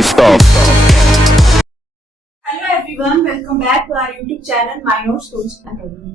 stop. Hello everyone, welcome back to our YouTube channel My Notes Coach Academy.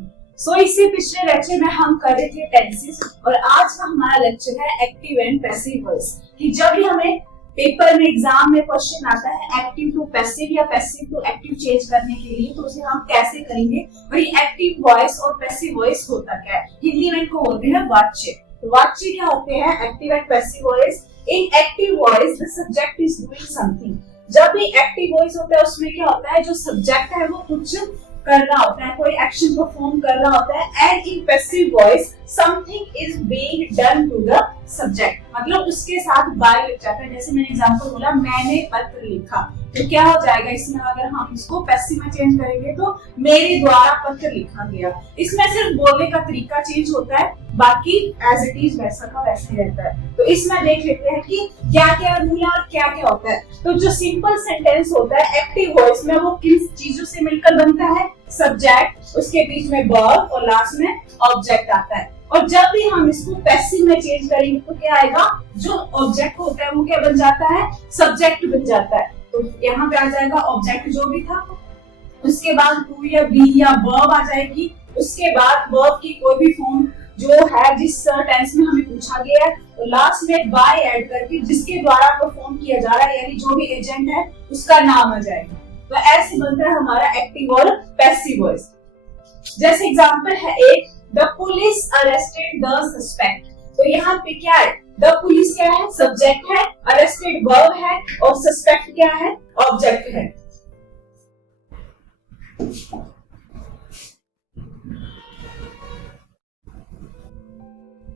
इससे पिछले lecture में हम कर रहे थे टेंसेस और आज का हमारा लेक्चर है एक्टिव एंड पैसिव वॉइस। कि जब भी हमें पेपर में एग्जाम में क्वेश्चन आता है एक्टिव टू पैसिव या पैसिव टू एक्टिव चेंज करने के लिए, तो उसे हम कैसे करेंगे और ये एक्टिव वॉइस और पैसिव वॉइस होता क्या है। हिंदी में इनको बोलते हैं वाच्य। तो वाच्य क्या होते हैं? Active and passive voice. In active voice the subject is doing something. जब भी एक्टिव वॉइस होता है उसमें क्या होता है, जो सब्जेक्ट है वो कुछ कर रहा होता है, कोई एक्शन परफॉर्म कर रहा होता है। And in passive voice something is being done to the subject, मतलब उसके साथ बाय लग जाता है। जैसे मैंने एग्जांपल बोला, मैंने पत्र लिखा, तो क्या हो जाएगा इसमें, अगर हम इसको पैसिव में चेंज करेंगे तो मेरे द्वारा पत्र लिखा गया। इसमें सिर्फ बोलने का तरीका चेंज होता है, बाकी एज इट इज वैसा का वैसे ही रहता है। तो इसमें देख लेते हैं कि क्या क्या रूल है और क्या क्या होता है। तो जो सिंपल सेंटेंस होता है एक्टिव वॉइस में, वो किन चीजों से मिलकर बनता है? सब्जेक्ट, उसके बीच में वर्ब और लास्ट में ऑब्जेक्ट आता है। और जब भी हम इसको पैसिव में चेंज करेंगे तो क्या आएगा, जो ऑब्जेक्ट होता है वो क्या बन जाता है? सब्जेक्ट बन जाता है। तो यहाँ पे आ जाएगा ऑब्जेक्ट जो भी था, उसके बाद टू या बी या वर्ब आ जाएगी, उसके बाद वर्ब की कोई भी फॉर्म जो है जिस टेंस में हमें पूछा गया है, तो लास्ट में बाय ऐड करके जिसके द्वारा परफॉर्म किया जा रहा है, यानी जो भी एजेंट है उसका नाम आ जाएगा। तो ऐसे बनता है हमारा एक्टिव और पैसिव वॉइस। जैसे एग्जांपल है एक, the police arrested the suspect. तो यहाँ पे क्या है? द पुलिस क्या है? सब्जेक्ट है, अरेस्टेड वर्ब है और सस्पेक्ट क्या है? ऑब्जेक्ट है।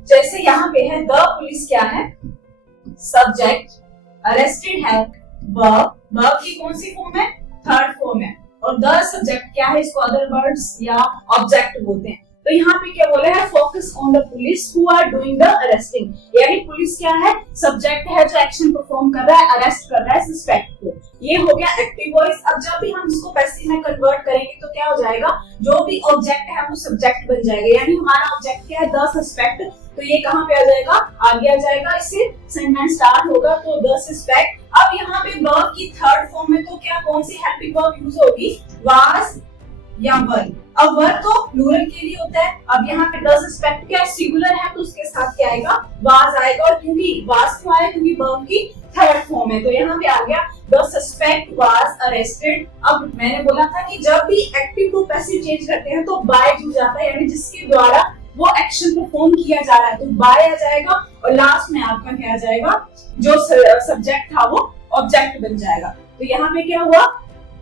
जैसे यहाँ पे है द पुलिस क्या है? सब्जेक्ट, अरेस्टेड है वर्ब, वर्ब की कौन सी फॉर्म है? थर्ड फॉर्म है। और द सब्जेक्ट क्या है? इसको अदर वर्ड्स या ऑब्जेक्ट बोलते हैं। तो यहाँ पे क्या बोला है? Focus on the police who are doing the arresting, यानी पुलिस क्या है? सब्जेक्ट है जो एक्शन परफॉर्म कर रहा है, अरेस्ट कर रहा है सस्पेक्ट को। ये हो गया एक्टिव वॉइस। अब जब भी हम इसको पैसिव में कन्वर्ट करेंगे तो क्या हो जाएगा, जो भी ऑब्जेक्ट है वो सब्जेक्ट बन जाएगा। यानी हमारा ऑब्जेक्ट क्या है? The suspect. तो ये कहाँ पे आ जाएगा? आगे आ जाएगा, इससे सेंटेंस स्टार्ट होगा। तो द सस्पेक्ट। अब यहाँ पे वर्ब की थर्ड फॉर्म में तो क्या कौन सी हेल्पिंग वर्ब यूज होगी? वाज या वर। अब वर तो प्लूरल के लिए होता है। अब यहाँ पे द सस्पेक्ट क्या सिंगुलर है, तो उसके साथ क्या आएगा? वाज आएगा। और क्योंकि वाज क्यों आया? क्योंकि वर्ब की थर्ड फॉर्म है। तो यहाँ पे आ गया द सस्पेक्ट वाज अरेस्टेड। अब मैंने बोला था कि जब भी एक्टिव टू पैसिव चेंज करते हैं तो बाय जुड़ जाता है, यानी जिसके द्वारा वो एक्शन परफॉर्म किया जा रहा है, तो बाय आ जाएगा और लास्ट में आपका क्या आ जाएगा? जो सब्जेक्ट था वो ऑब्जेक्ट बन जाएगा। तो यहाँ पे क्या हुआ?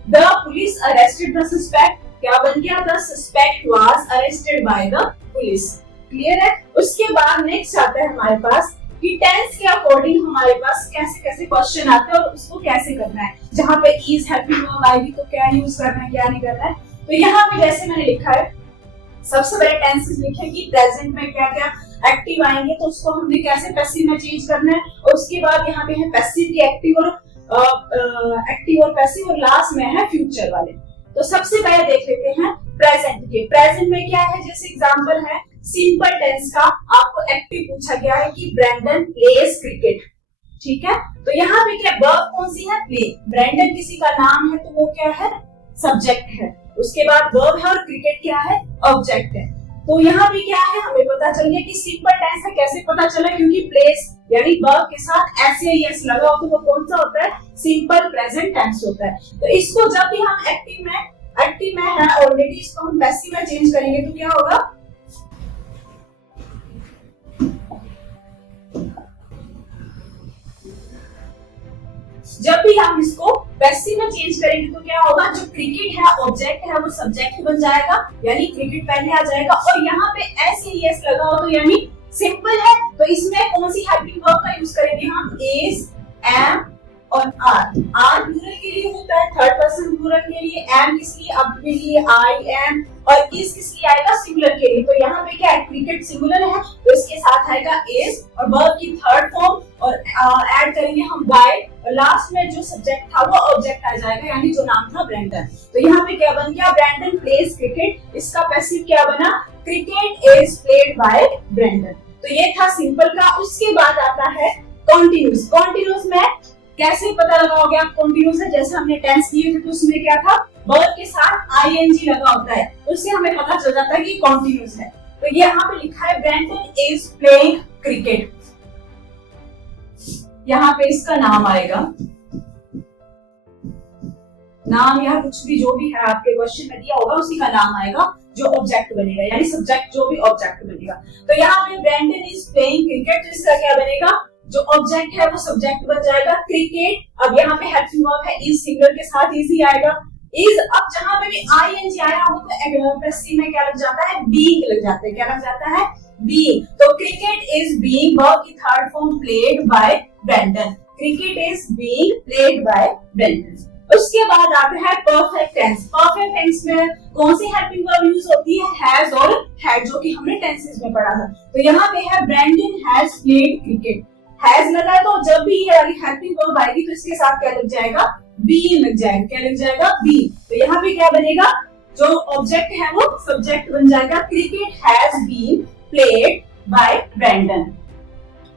The police arrested the suspect, क्या बन गया? The suspect was arrested by the police. Clear है? उसके बाद नेक्स्ट आता है हमारे पास कि टेंस के अकॉर्डिंग हमारे पास कैसे कैसे क्वेश्चन आते हैं और उसको कैसे करना है। जहाँ पे इज हेल्पिंग वर्ब आएगी तो क्या यूज करना है, क्या नहीं करना है। तो यहाँ पे जैसे मैंने लिखा है, सबसे पहले टेंसेस लिखे कि प्रेजेंट में क्या क्या एक्टिव आएंगे, तो उसको हमने कैसे पैसिव में चेंज करना है। और उसके बाद यहाँ पे है पैसिव की एक्टिव और पैसिव, और लास्ट में है फ्यूचर वाले। तो सबसे पहले देख लेते हैं प्रेजेंट के। प्रेजेंट में क्या है? जैसे एग्जांपल है सिंपल टेंस का, आपको एक्टिव पूछा गया है कि ब्रैंडन प्लेज क्रिकेट। ठीक है, तो यहाँ पे क्या वर्ब कौन सी है? प्ले। ब्रैंडन किसी का नाम है तो वो क्या है? सब्जेक्ट है। उसके बाद वर्ब है और क्रिकेट क्या है? ऑब्जेक्ट है। तो यहाँ पे क्या है? हमें पता चल गया कि सिंपल टेंस है। कैसे पता चला? क्योंकि प्लेस यानी वर्ब के साथ एस या एस लगा हो तो वो कौन सा होता है? सिंपल प्रेजेंट टेंस होता है। तो इसको जब भी हम एक्टिव में है ऑलरेडी, इसको हम पैसिव में चेंज करेंगे तो क्या होगा? जब भी हम इसको पैसिव में चेंज करेंगे तो क्या होगा? जो क्रिकेट है ऑब्जेक्ट है वो सब्जेक्ट बन जाएगा, यानी क्रिकेट पहले आ जाएगा। और यहाँ पे एस या एस लगा हो तो यानी सिंपल है, तो इसमें कौन सी हेल्पिंग वर्ब का यूज करेंगे हम? इज, एम और आर। आर प्लूरल के लिए होता है, थर्ड पर्सन प्लूरल के लिए, एम किस लिए? अपने लिए, आई एम, और इज किस लिए आएगा? सिंगुलर के लिए। तो यहाँ पे क्या है? क्रिकेट सिंगुलर है तो इसके साथ आएगा इज और वर्ब की थर्ड फॉर्म, और ऐड करेंगे हम बाय, और लास्ट में जो सब्जेक्ट था वो ऑब्जेक्ट आ जाएगा, यानी जो नाम था ब्रैंडन। तो यहाँ पे क्या बन गया? Brandon plays cricket. इसका पैसिव क्या बना? Cricket is played by Brandon. तो ये था सिंपल का। उसके बाद आता है कॉन्टिन्यूस। कॉन्टिन्यूस में कैसे पता लगाओगे आप कंटिन्यूस है? जैसे हमने टेंस किए थे तो उसमें क्या था, वर्ब के साथ आईएनजी लगा होता है, उससे हमें पता चल जाता है कि कंटिन्यूस है। तो ये यहाँ पे लिखा है ब्रैंडन इज प्लेइंग क्रिकेट, यहाँ पे इसका नाम आएगा, नाम या कुछ भी जो भी है आपके क्वेश्चन में दिया होगा उसी का नाम आएगा जो ऑब्जेक्ट बनेगा, यानी सब्जेक्ट जो भी ऑब्जेक्ट बनेगा। तो यहाँ पे ब्रैंडन इज प्लेइंग क्रिकेट, तो इसका क्या बनेगा, जो ऑब्जेक्ट है वो सब्जेक्ट बन जाएगा क्रिकेट। अब यहाँ पे हेल्पिंग वर्ब है, इज सिंगुलर के साथ इज ही आएगा। इज, अब जहां पे भी आईएनजी आया हो तो पैसिव में क्या लग जाता है, बीइंग लग जाता है। क्या लग जाता है, बीइंग। तो क्रिकेट इज बीइंग, वर्ब की third form played by Brandon, cricket is being played by Brandon. उसके बाद आता है परफेक्ट टेंस। परफेक्ट टेंस में कौन सी हेल्पिंग वर्ब यूज होती है, हैज और हैड, जो कि हमने टेंसेस में पढ़ा था। तो यहाँ पे है Brandon has played cricket, has लगा है तो जब भी ये वाली हेल्पिंग वर्ब आएगी तो इसके साथ क्या लग जाएगा, बीइंग लग जाएगा। क्या लग जाएगा, बीइंग। तो यहाँ पे क्या बनेगा, जो ऑब्जेक्ट है वो सब्जेक्ट बन जाएगा, cricket has been played by Brandon.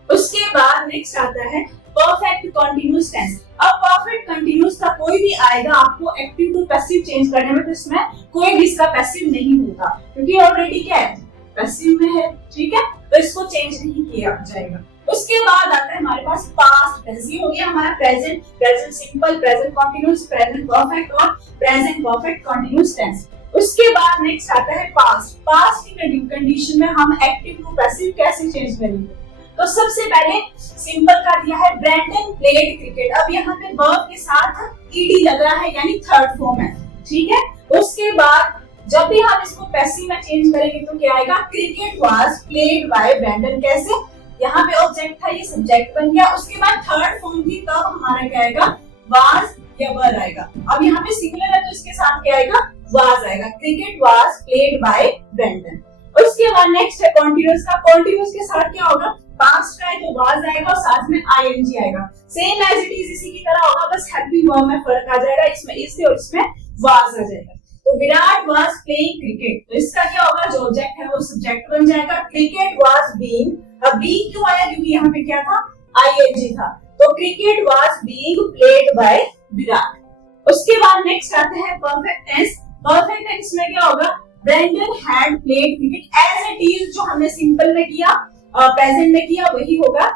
उसके बाद नेक्स्ट आता है परफेक्ट कंटीन्यूअस टेंस। अब परफेक्ट कंटीन्यूअस का कोई भी आएगा आपको एक्टिव टू पैसिव चेंज करने में, तो इसमें कोई भी इसका पैसिव नहीं होगा क्योंकि ऑलरेडी क्या है, पैसिव में है। ठीक है, तो इसको चेंज नहीं किया जाएगा। उसके बाद आता है हमारे पास पास्ट टेंस। ये हो गया हमारा present, present simple, present continuous, present perfect और प्रेजेंट परफेक्ट कंटीन्यूअस टेंस। उसके बाद नेक्स्ट आता है पास्ट। पास्ट की कंडीशन में हम एक्टिव टू पैसिव कैसे चेंज करेंगे, तो सबसे पहले सिंपल का दिया है ब्रैंडन प्लेड क्रिकेट। अब यहाँ पे वर्ब के साथ ईडी लग रहा है यानी थर्ड फॉर्म है। ठीक है, उसके बाद जब भी हम इसको पैसिव में चेंज करेंगे तो क्या आएगा, cricket was played by Brandon. कैसे, यहाँ पे ऑब्जेक्ट था, ये सब्जेक्ट बन गया। उसके बाद थर्ड फॉर्म थी, तब हमारा क्या आएगा, वाज या वर आएगा। अब यहाँ पे सिंगुलर है तो इसके साथ क्या आएगा, वाज आएगा, cricket was played by Brandon. उसके बाद नेक्स्ट है कॉन्टिन्यूअस का। कॉन्टिन्यूअस के साथ क्या होगा, पास्ट का है तो वाज आएगा और साथ में आईएनजी आएगा। सेम एज इट इज इसी की तरह होगा, बस हेल्पिंग वर्ब में फर्क आ जाएगा, इसमें इज से और इसमें वाज आ जाएगा। तो विराट वाज प्लेइंग क्रिकेट, तो इसका क्या होगा, जो ऑब्जेक्ट है वो सब्जेक्ट बन जाएगा, क्रिकेट वाज बीइंग। अब बीइंग क्यों आया, क्योंकि यहाँ पे क्या था, आईएनजी था। तो cricket was being played bye Virat. उसके बाद नेक्स्ट आता है परफेक्ट टेंस। परफेक्ट टेंस में क्या होगा, Brandon had played cricket as it is, जो हमने सिंपल में किया प्रेजेंट में किया वही होगा,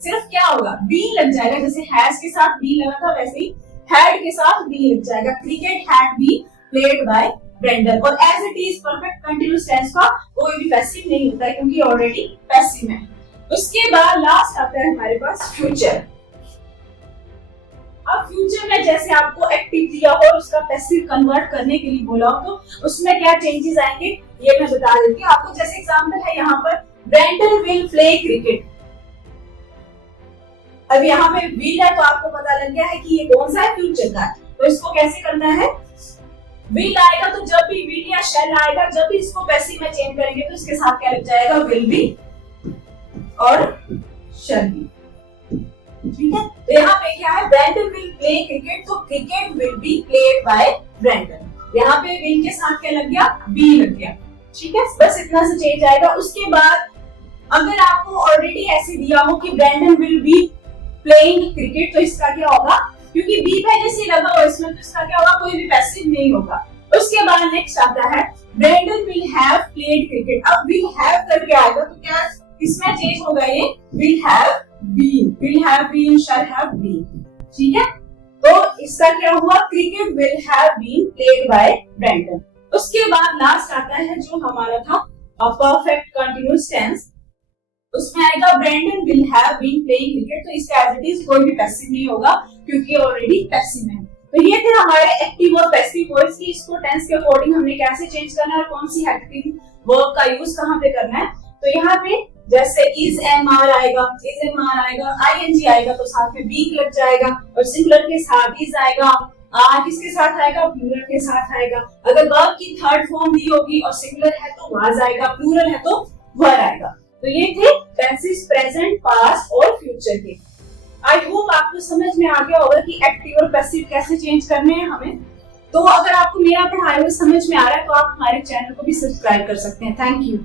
सिर्फ क्या होगा, बी लग जाएगा। जैसे हैज के साथ बी लगा था वैसे ही हैड के साथ बी लग जाएगा, cricket had be played by Brandon. और as it is perfect continuous tense का कोई भी पैसिव नहीं होता है क्योंकि ऑलरेडी पैसिव है। उसके बाद लास्ट आता है हमारे पास फ्यूचर। अब फ्यूचर में जैसे आपको एक्टिव दिया हो और उसका पैसिव कन्वर्ट करने के लिए बोला हो तो उसमें क्या चेंजेस आएंगे ये मैं बता देती हूँ आपको। जैसे एग्जांपल है यहाँ पर, ब्रैंडन विल प्ले क्रिकेट। अब यहाँ पे विल है तो आपको पता लग गया है कि ये कौन सा है, फ्यूचर का। तो इसको कैसे करना है, विल आएगा तो जब भी विल या शैल आएगा, जब भी इसको पैसिव में चेंज करेंगे तो इसके साथ क्या लग जाएगा, विल बी और शैल बी। ठीक है, तो यहाँ पे क्या है, ब्रैंडन विल प्ले क्रिकेट, तो cricket will be played by Brandon. यहाँ पे विल के साथ क्या लग गया, बी लग गया। ठीक है, बस इतना से चेंज आएगा। उसके बाद अगर आपको ऑलरेडी ऐसे दिया हो कि Brandon will be playing cricket, तो इसका क्या होगा, क्योंकि बी पहले से लगा हो इसमें, तो इसका क्या होगा, कोई भी पैसिव नहीं होगा। उसके बाद नेक्स्ट आता है Brandon will have played cricket. अब विल हैव करके आएगा तो क्या इसमें चेंज होगा, ये will have been, will have been, shall have been. ठीक है, तो इसका क्या हुआ, cricket will have been played by Brandon. उसके बाद लास्ट आता है जो हमारा था परफेक्ट कंटीन्यूअस टेंस, उसमें आएगा Brandon will have been playing cricket. तो इसका एज इट इज कोई भी पैसिव नहीं होगा क्योंकि ऑलरेडी पैसिव है। तो ये थे हमारे एक्टिव और पैसिव वर्ड्स की, इसको टेंस के अकॉर्डिंग हमने कैसे चेंज करना है और कौन सी हेल्पिंग वर्ब का यूज कहाँ पे करना है। तो यहाँ पे जैसे इज एम आर आएगा, इज एम आर आएगा, आईएनजी आएगा तो साथ में बी लग जाएगा, और सिंगुलर के साथ इज आएगा, आर किसके साथ आएगा, प्लूरल के साथ आएगा। अगर वर्ब की थर्ड फॉर्म दी होगी और सिंगुलर है तो वाज आएगा, प्लूरल है तो वर आएगा। तो ये थे टेंसेस प्रेजेंट, पास्ट और फ्यूचर के। आई होप आपको समझ में आ गया होगा कि एक्टिव और पैसिव कैसे चेंज करने हैं हमें। तो अगर आपको मेरा पढ़ाया हुआ समझ में आ रहा है तो आप हमारे चैनल को भी सब्सक्राइब कर सकते हैं। Thank you.